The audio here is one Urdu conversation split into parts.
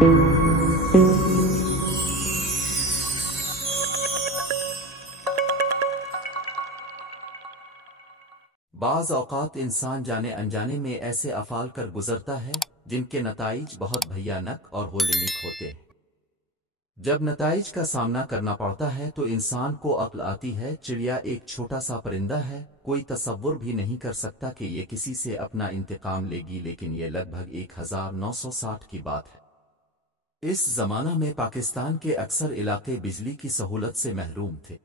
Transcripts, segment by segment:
بعض اوقات انسان جانے انجانے میں ایسے افعال کر گزرتا ہے جن کے نتائج بہت بھیانک اور ہولنیک ہوتے ہیں۔ جب نتائج کا سامنا کرنا پڑتا ہے تو انسان کو عقل آتی ہے، چڑیا ایک چھوٹا سا پرندہ ہے، کوئی تصور بھی نہیں کر سکتا کہ یہ کسی سے اپنا انتقام لے گی، لیکن یہ لگ بھگ 1960 کی بات ہے۔ اس زمانہ میں پاکستان کے اکثر علاقے بجلی کی سہولت سے محروم تھے،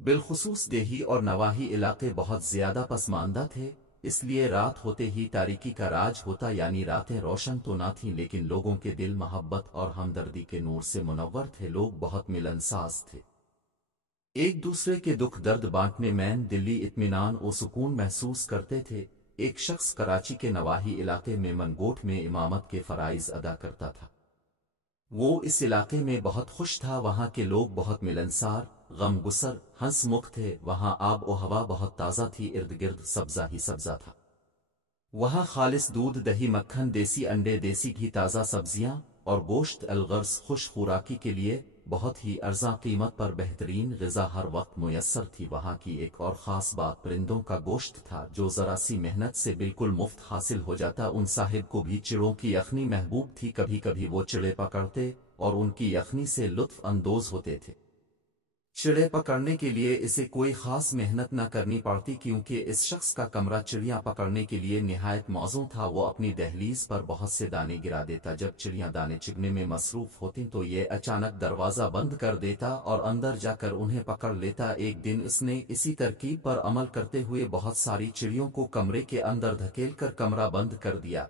بالخصوص دیہی اور نواحی علاقے بہت زیادہ پسماندہ تھے، اس لیے رات ہوتے ہی تاریکی کا راج ہوتا، یعنی راتیں روشن تو نہ تھیں لیکن لوگوں کے دل محبت اور ہمدردی کے نور سے منور تھے، لوگ بہت ملنساز تھے، ایک دوسرے کے دکھ درد بانٹنے میں دلی اطمینان و سکون محسوس کرتے تھے۔ ایک شخص کراچی کے نواحی علاقے میں منگوٹ میں امامت کے فرائض ادا کرتا تھا، وہ اس علاقے میں بہت خوش تھا، وہاں کے لوگ بہت ملنسار، غم گسر، ہنس مکھ تھے، وہاں آب و ہوا بہت تازہ تھی، ارد گرد سبزہ ہی سبزہ تھا، وہاں خالص دودھ، دہی، مکھن، دیسی انڈے، دیسی گھی، تازہ سبزیاں اور گوشت، الغرض خوش خوراکی کے لیے بہت ہی ارزاں قیمت پر بہترین غذا ہر وقت میسر تھی۔ وہاں کی ایک اور خاص بات پرندوں کا گوشت تھا، جو ذرا سی محنت سے بالکل مفت حاصل ہو جاتا۔ ان صاحب کو بھی چڑوں کی یخنی محبوب تھی، کبھی کبھی وہ چڑے پکڑتے اور ان کی یخنی سے لطف اندوز ہوتے تھے۔ چڑے پکڑنے کے لیے اسے کوئی خاص محنت نہ کرنی پڑتی، کیونکہ اس شخص کا کمرہ چڑیاں پکڑنے کے لیے نہایت موزوں تھا، وہ اپنی دہلیز پر بہت سے دانے گرا دیتا، جب چڑیاں دانے چگنے میں مصروف ہوتیں تو یہ اچانک دروازہ بند کر دیتا اور اندر جا کر انہیں پکڑ لیتا۔ ایک دن اس نے اسی ترکیب پر عمل کرتے ہوئے بہت ساری چڑیوں کو کمرے کے اندر دھکیل کر کمرہ بند کر دیا،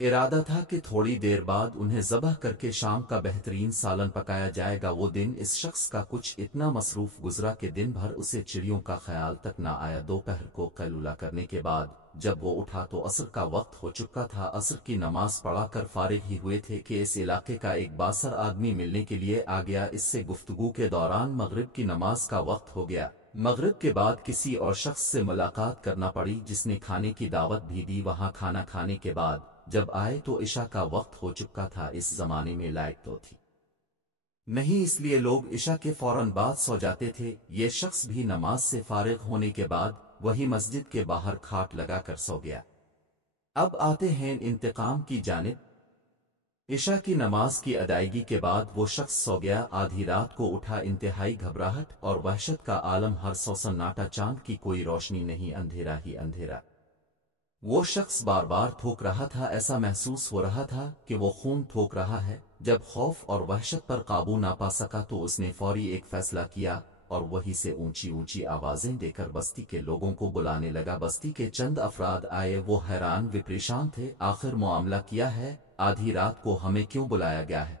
ارادہ تھا کہ تھوڑی دیر بعد انہیں ذبح کر کے شام کا بہترین سالن پکایا جائے گا۔ وہ دن اس شخص کا کچھ اتنا مصروف گزرا کہ دن بھر اسے چڑیوں کا خیال تک نہ آیا۔ دوپہر کو قیلولہ کرنے کے بعد جب وہ اٹھا تو عصر کا وقت ہو چکا تھا، عصر کی نماز پڑھا کر فارغ ہی ہوئے تھے کہ اس علاقے کا ایک باصر آدمی ملنے کے لیے آ گیا، اس سے گفتگو کے دوران مغرب کی نماز کا وقت ہو گیا۔ مغرب کے بعد کسی اور شخص سے ملاقات کرنا پڑی جس نے کھانے کی دعوت بھی دی، وہاں کھانا کھانے کے بعد جب آئے تو عشاء کا وقت ہو چکا تھا، اس زمانے میں لائٹ تو تھی نہیں، اس لیے لوگ عشاء کے فوراً بعد سو جاتے تھے۔ یہ شخص بھی نماز سے فارغ ہونے کے بعد وہی مسجد کے باہر کھاٹ لگا کر سو گیا۔ اب آتے ہیں انتقام کی جانب۔ عشاء کی نماز کی ادائیگی کے بعد وہ شخص سو گیا، آدھی رات کو اٹھا، انتہائی گھبراہٹ اور وحشت کا عالم، ہر سو سناٹا، چاند کی کوئی روشنی نہیں، اندھیرا ہی اندھیرا۔ وہ شخص بار بار تھوک رہا تھا، ایسا محسوس ہو رہا تھا کہ وہ خون تھوک رہا ہے۔ جب خوف اور وحشت پر قابو نہ پا سکا تو اس نے فوری ایک فیصلہ کیا اور وہیں سے اونچی اونچی آوازیں دے کر بستی کے لوگوں کو بلانے لگا۔ بستی کے چند افراد آئے، وہ حیران و پریشان تھے، آخر معاملہ کیا ہے؟ آدھی رات کو ہمیں کیوں بلایا گیا ہے؟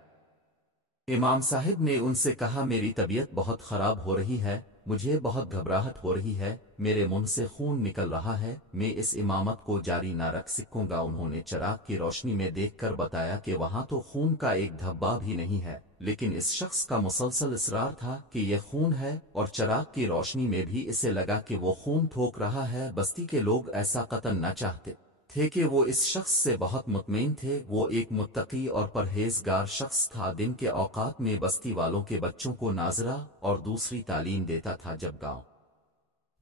امام صاحب نے ان سے کہا، میری طبیعت بہت خراب ہو رہی ہے، مجھے بہت گھبراہٹ ہو رہی ہے، میرے منہ سے خون نکل رہا ہے، میں اس امامت کو جاری نہ رکھ سکوں گا۔ انہوں نے چراغ کی روشنی میں دیکھ کر بتایا کہ وہاں تو خون کا ایک دھبا بھی نہیں ہے، لیکن اس شخص کا مسلسل اصرار تھا کہ یہ خون ہے، اور چراغ کی روشنی میں بھی اسے لگا کہ وہ خون تھوک رہا ہے۔ بستی کے لوگ ایسا قطعاً نہ چاہتے تھے کہ وہ اس شخص سے بہت مطمئن تھے، وہ ایک متقی اور پرہیزگار شخص تھا، دن کے اوقات میں بستی والوں کے بچوں کو ناظرہ اور دوسری تعلیم دیتا تھا۔ جب گاؤں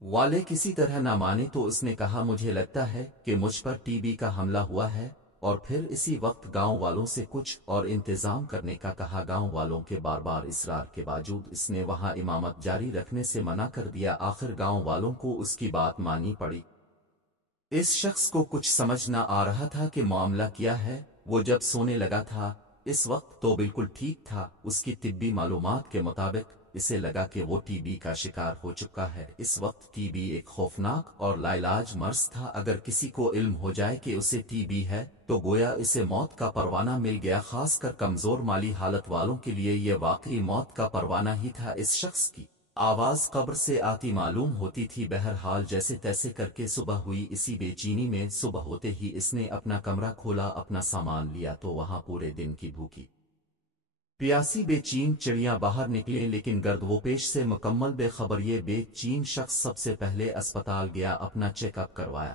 والے کسی طرح نہ مانے تو اس نے کہا، مجھے لگتا ہے کہ مجھ پر ٹی بی کا حملہ ہوا ہے، اور پھر اسی وقت گاؤں والوں سے کچھ اور انتظام کرنے کا کہا۔ گاؤں والوں کے بار بار اصرار کے باوجود اس نے وہاں امامت جاری رکھنے سے منع کر دیا، آخر گاؤں والوں کو اس کی بات ماننی پڑی۔ اس شخص کو کچھ سمجھ نہ آ رہا تھا کہ معاملہ کیا ہے، وہ جب سونے لگا تھا اس وقت تو بالکل ٹھیک تھا، اس کی طبی معلومات کے مطابق اسے لگا کہ وہ ٹی بی کا شکار ہو چکا ہے۔ اس وقت ٹی بی ایک خوفناک اور لاعلاج مرض تھا، اگر کسی کو علم ہو جائے کہ اسے ٹی بی ہے تو گویا اسے موت کا پروانہ مل گیا، خاص کر کمزور مالی حالت والوں کے لیے یہ واقعی موت کا پروانہ ہی تھا۔ اس شخص کی آواز قبر سے آتی معلوم ہوتی تھی، بہرحال جیسے تیسے کر کے صبح ہوئی، اسی بے چینی میں صبح ہوتے ہی اس نے اپنا کمرہ کھولا، اپنا سامان لیا تو وہاں پورے دن کی بھوکی پیاسی بے چین چڑیاں باہر نکلیں، لیکن گردوپیش سے مکمل بے خبر یہ بے چین شخص سب سے پہلے اسپتال گیا، اپنا چیک اپ کروایا۔